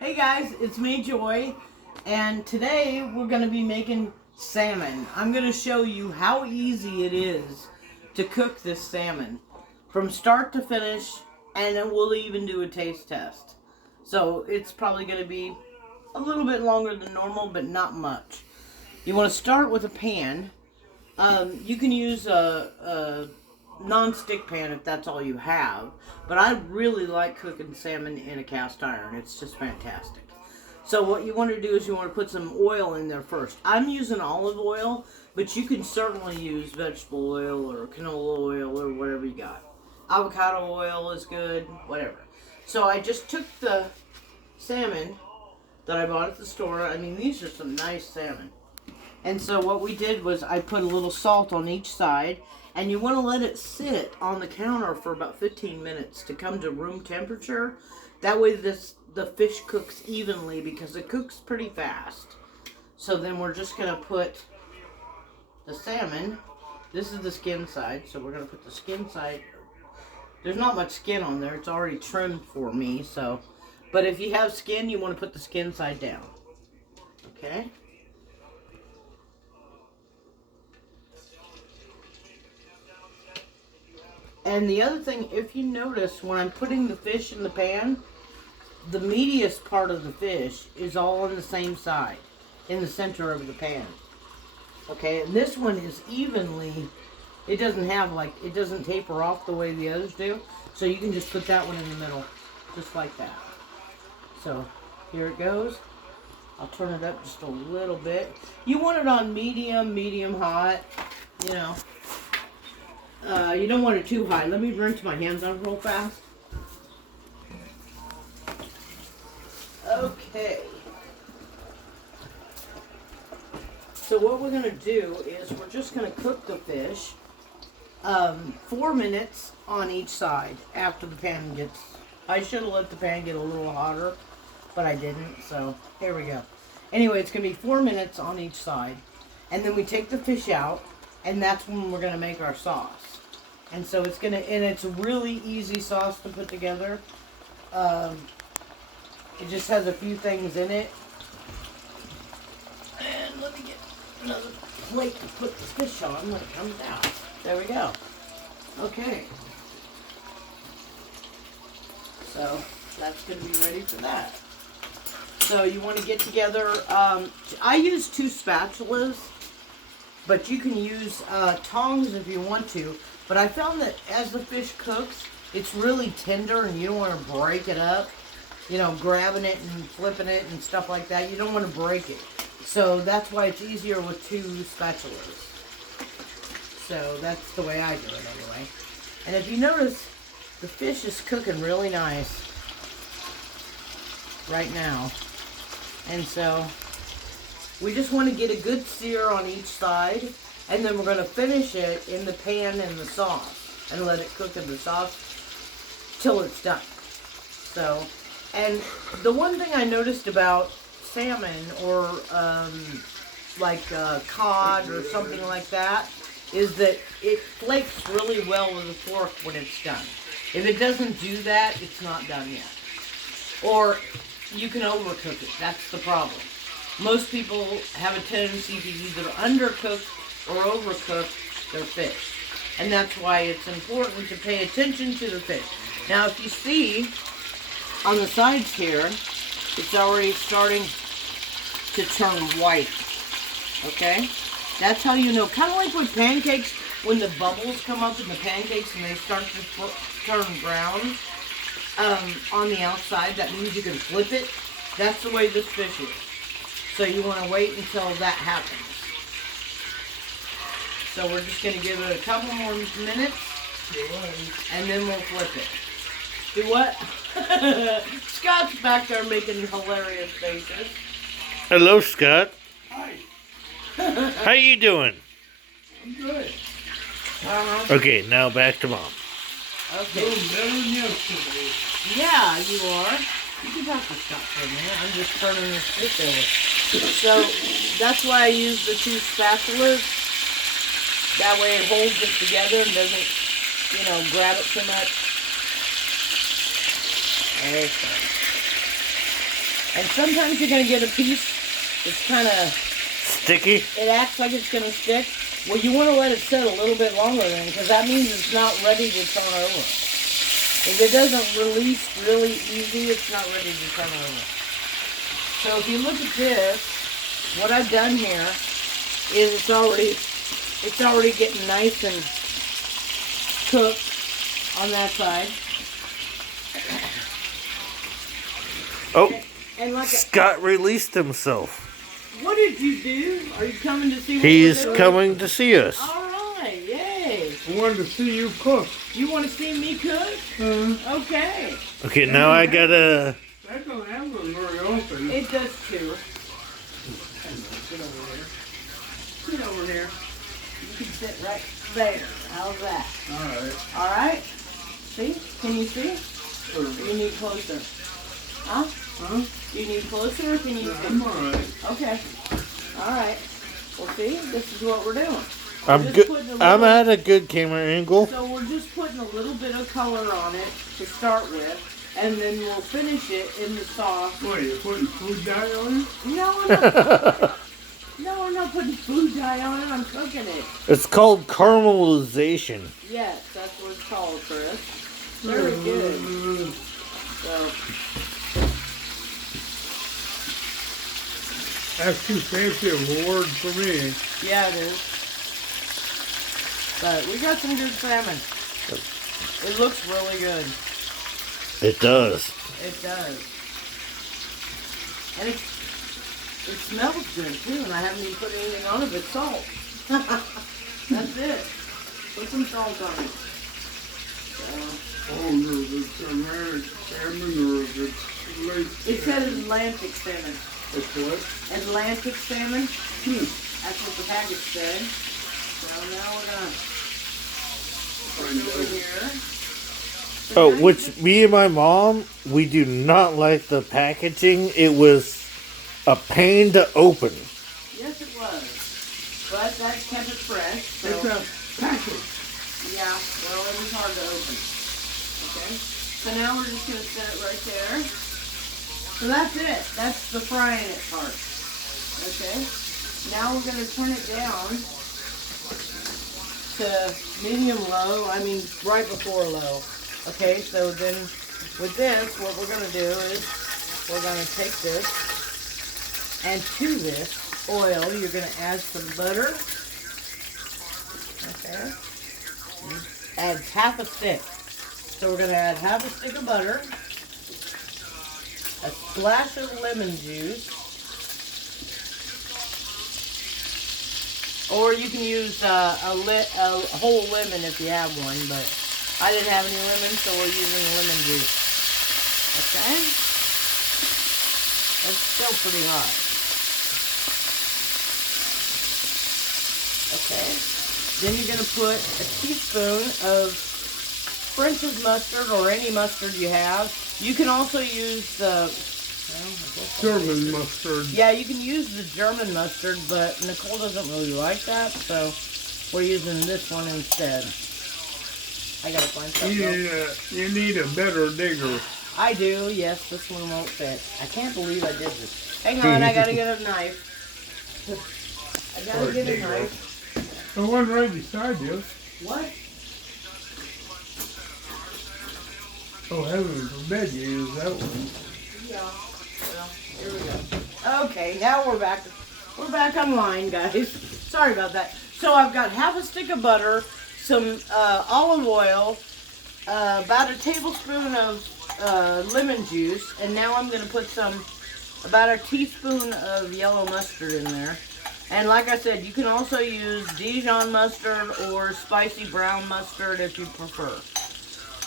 Hey guys, it's me, Joy, and today we're going to be making salmon. I'm going to show you how easy it is to cook this salmon from start to finish, and then we'll even do a taste test. So it's probably going to be a little bit longer than normal, but not much. You want to start with a pan. You can use a non-stick pan if that's all you have, but I really like cooking salmon in a cast iron. It's just fantastic. So what you want to do is you want to put some oil in there first. I'm using olive oil, but you can certainly use vegetable oil or canola oil or whatever you got. Avocado oil is good, whatever. So I just took the salmon that I bought at the store. I mean, these are some nice salmon. And so what we did was I put a little salt on each side, and you want to let it sit on the counter for about 15 minutes to come to room temperature. That way the fish cooks evenly because it cooks pretty fast. So then we're just going to put the salmon. This is the skin side, so we're going to put the skin side. There's not much skin on there. It's already trimmed for me, so. But if you have skin, you want to put the skin side down. Okay? And the other thing, if you notice, when I'm putting the fish in the pan, the meatiest part of the fish is all on the same side, in the center of the pan. Okay, and this one is evenly, it doesn't taper off the way the others do. So you can just put that one in the middle, just like that. So, here it goes. I'll turn it up just a little bit. You want it on medium hot, you know. You don't want it too high. Let me rinse my hands out real fast. Okay. So what we're going to do is we're just going to cook the fish 4 minutes on each side after the pan gets... I should have let the pan get a little hotter, but I didn't, so here we go. Anyway, it's going to be 4 minutes on each side. And then we take the fish out, and that's when we're going to make our sauce. And so it's a really easy sauce to put together. It just has a few things in it. And let me get another plate to put the fish on when it comes out. There we go. Okay. So that's going to be ready for that. So you want to get together, I use 2 spatulas, but you can use tongs if you want to. But I found that as the fish cooks, it's really tender and you don't want to break it up. You know, grabbing it and flipping it and stuff like that. You don't want to break it. So that's why it's easier with 2 spatulas. So that's the way I do it anyway. And if you notice, the fish is cooking really nice right now. And so we just want to get a good sear on each side. And then we're going to finish it in the pan in the sauce and let it cook in the sauce till it's done. So, and the one thing I noticed about salmon or cod or something like that is that it flakes really well with a fork when it's done. If it doesn't do that, it's not done yet. Or you can overcook it. That's the problem. Most people have a tendency to either undercook or overcook their fish. And that's why it's important to pay attention to the fish. Now if you see on the sides here, it's already starting to turn white. Okay? That's how you know. Kind of like with pancakes, when the bubbles come up in the pancakes and they start to turn brown on the outside, that means you can flip it. That's the way this fish is. So you want to wait until that happens. So we're just going to give it a couple more minutes, and then we'll flip it. Do what? Scott's back there making hilarious faces. Hello, Scott. Hi. How you doing? I'm good. Okay, now back to Mom. Okay. Better than yesterday. Yeah, you are. You can talk to Scott for a minute. I'm just turning this fish over. So that's why I use the 2 spatulas. That way it holds it together and doesn't, grab it too much. Okay. And sometimes you're going to get a piece that's kind of, Sticky? it acts like it's going to stick. Well, you want to let it sit a little bit longer then, because that means it's not ready to turn over. If it doesn't release really easy, it's not ready to turn over. So if you look at this, what I've done here is it's already getting nice and cooked on that side. Oh, And like Scott released himself. what did you do? Are you coming to see what He's we're doing? coming to see us. All right, yay. I wanted to see you cook. You want to see me cook? Okay. Okay, now I gotta... That don't have them very often. It does too. Get over here. Get over here. You can sit right there. How's that? Alright. All right. See? Can you see? Sure. Or you need closer? Huh? Huh? Do you need closer or can you Yeah, see? I'm alright. Okay. All right. Well, see, this is what we're doing. I'm Just good. putting a I'm little- at a good camera angle. So we're just putting a little bit of color on it to start with, and then we'll finish it in the sauce. What, you putting food dye on it? No, I'm not. No, I'm not putting food dye on it. I'm cooking it. It's called caramelization. Yes, that's what it's called, Chris. Very good. So, That's too fancy of a word for me. yeah, it is. But we got some good salmon. It looks really good. It does. It does. And it smells good too, and I haven't even put anything on it but salt. That's it. Put some salt on it. So, Oh, no, it's Atlantic salmon or is it lake it says salmon? Atlantic salmon. It's what? Atlantic salmon. That's what the package said. So now we're gonna put it over here. So Oh, now you which just- me and my mom, we do not like the packaging. It was a pain to open. Yes, it was. But that kept it fresh. So. It's a package. Yeah, well, it was hard to open. Okay, so now we're just going to set it right there. So that's it. That's the frying it part. Okay, now we're going to turn it down to medium low, I mean right before low. Okay, so then with this, what we're going to do is we're going to take this, and to this oil, you're going to add some butter. Okay. Add half a stick. So we're going to add half a stick of butter, a splash of lemon juice, or you can use a whole lemon if you have one, but I didn't have any lemon, so we're using lemon juice. Okay? It's still pretty hot. Okay. Then you're going to put a teaspoon of French's mustard or any mustard you have. You can also use the German mustard. yeah, you can use the German mustard, but Nicole doesn't really like that, so we're using this one instead. I gotta find something. You need a better digger. I do, yes, this one won't fit. I can't believe I did this. Hang on, I gotta get a knife. I gotta get a knife. The one right beside you. What? Oh, heaven forbid you use that one. Yeah. Well, here we go. Okay, now we're back. We're back online, guys. Sorry about that. So I've got half a stick of butter, some olive oil, about a tablespoon of lemon juice, and now I'm going to put about a teaspoon of yellow mustard in there. And like I said, you can also use Dijon mustard or spicy brown mustard if you prefer.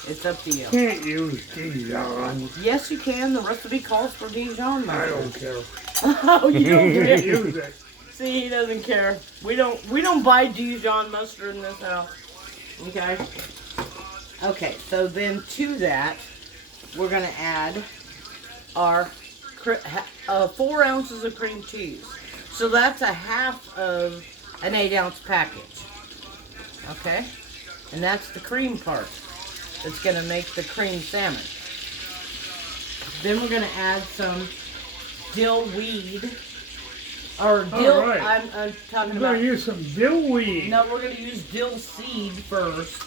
It's up to you. Can't use Dijon. Yes, you can. The recipe calls for Dijon mustard. I don't care. Oh, you don't Can't care. use it. See, he doesn't care. We don't buy Dijon mustard in this house. Okay. Okay. So then to that, we're gonna add our 4 ounces of cream cheese. So that's a half of an 8-ounce package. Okay. And that's the cream part. That's gonna make the cream salmon. Then we're gonna add some dill weed. Or dill, All right. I'm talking We're about. gonna use some dill weed. No, we're going to use dill seed first.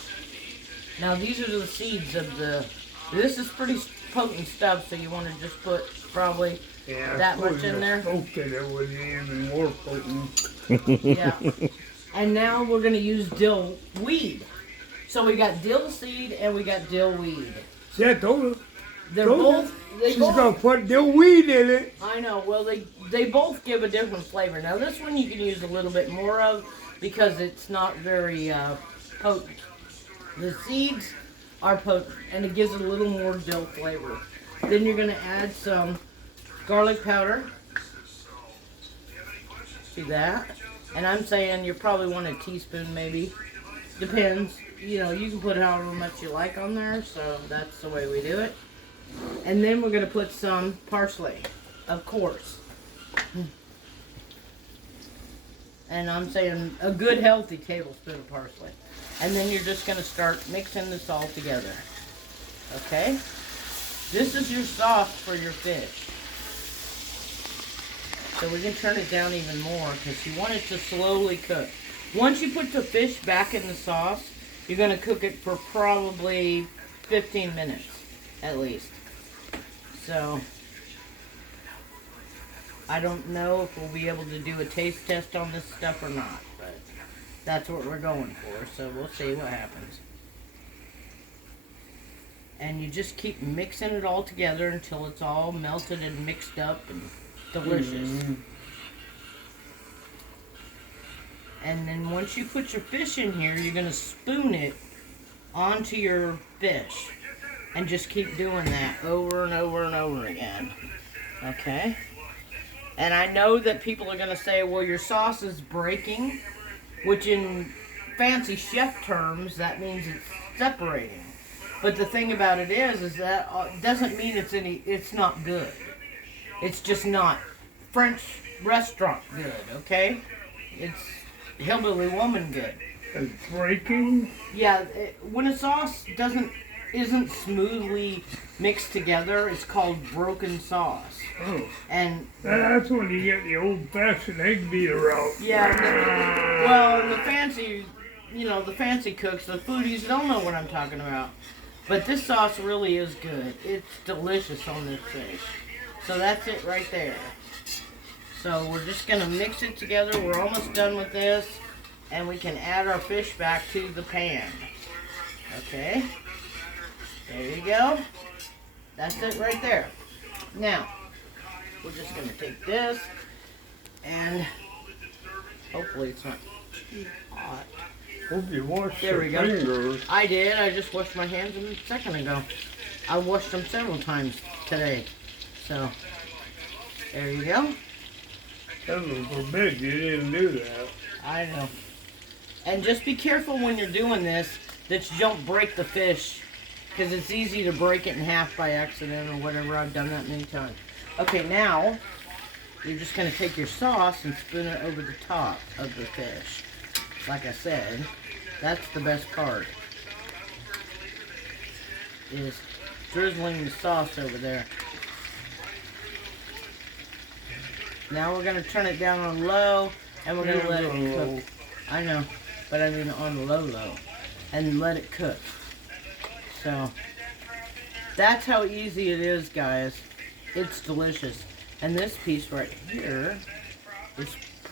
Now these are the seeds of the, this is pretty potent stuff, so you want to just put probably that much in there. Smoked it would be even more potent. Yeah. And now we're going to use dill weed. So we got dill seed and we got dill weed. Yeah, those, They're those both, they she's both, gonna put dill weed in it. I know, well they both give a different flavor. Now this one you can use a little bit more of because it's not very potent. The seeds are potent and it gives it a little more dill flavor. Then you're going to add some garlic powder. See that? And I'm saying you probably want a teaspoon maybe. Depends. You know, you can put however much you like on there, so that's the way we do it. And then we're going to put some parsley, of course. And I'm saying a good healthy tablespoon of parsley. And then you're just going to start mixing this all together. Okay? This is your sauce for your fish. So we can turn it down even more because you want it to slowly cook. Once you put the fish back in the sauce, you're going to cook it for probably 15 minutes at least. So I don't know if we'll be able to do a taste test on this stuff or not, but that's what we're going for, so we'll see what happens. And you just keep mixing it all together until it's all melted and mixed up and delicious. Mm-hmm. And then once you put your fish in here, you're going to spoon it onto your fish. And just keep doing that over and over and over again. Okay? And I know that people are going to say, well, your sauce is breaking, which in fancy chef terms, that means it's separating. But the thing about it is that doesn't mean it's not good. It's just not French restaurant good, okay? It's hillbilly woman good. It's breaking. Yeah, when a sauce isn't smoothly mixed together, it's called broken sauce. Oh. And That's when you get the old-fashioned egg beater out. yeah, well, the fancy cooks, the foodies don't know what I'm talking about. But this sauce really is good. It's delicious on this fish. So that's it right there. So we're just going to mix it together. We're almost done with this. And we can add our fish back to the pan. Okay. There you go. That's it right there. Now, we're just going to take this and hopefully it's not too hot. Hope you washed There your we go. fingers. I did. I just washed my hands a second ago. I washed them several times today. So, there you go. Heaven forbid you didn't do that. I know. And just be careful when you're doing this that you don't break the fish, because it's easy to break it in half by accident or whatever. I've done that many times. Okay, now you're just going to take your sauce and spoon it over the top of the fish. Like I said, that's the best part, is drizzling the sauce over there. Now we're going to turn it down on low, and we're going to let it cook. I know, but I mean on low, and let it cook. So, that's how easy it is, guys. It's delicious. And this piece right here is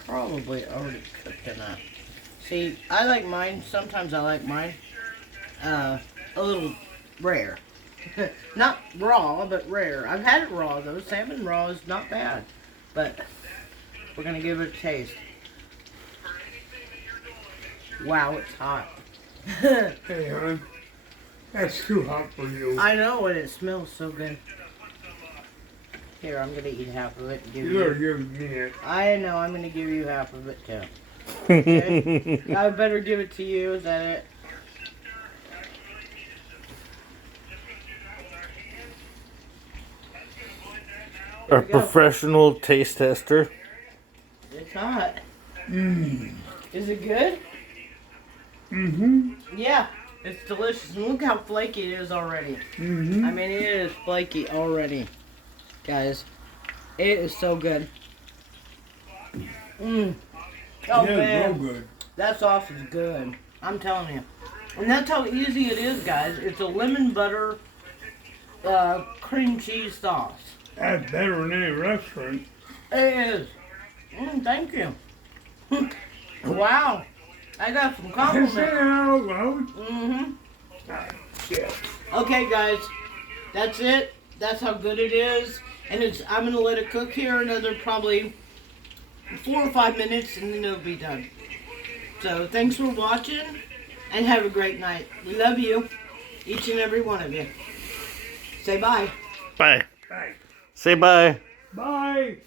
probably already cooked enough. See, I like mine, sometimes I like mine a little rare. Not raw, but rare. I've had it raw, though. Salmon raw is not bad. But we're going to give it a taste. Wow, it's hot. Hey, hon. That's too hot for you. I know, and it smells so good. Here, I'm going to eat half of it and give You're you... giving me it. I know, I'm going to give you half of it, too. Okay? I better give it to you. Is that it? A professional taste tester. It's hot. Mmm. Is it good? Mm-hmm. Yeah, it's delicious. And look how flaky it is already. Mm-hmm. I mean, it is flaky already, guys. It is so good. Mmm. Oh Yeah, man, real good. that sauce is good. I'm telling you. And that's how easy it is, guys. It's a lemon butter cream cheese sauce. That's better than any restaurant. It is. Thank you. Wow. I got some compliments. Mm-hmm. Okay, guys. That's it. That's how good it is. And I'm going to let it cook here another probably 4 or 5 minutes and then it'll be done. So thanks for watching and have a great night. We love you. Each and every one of you. Say bye. Bye. Bye. Say bye. Bye.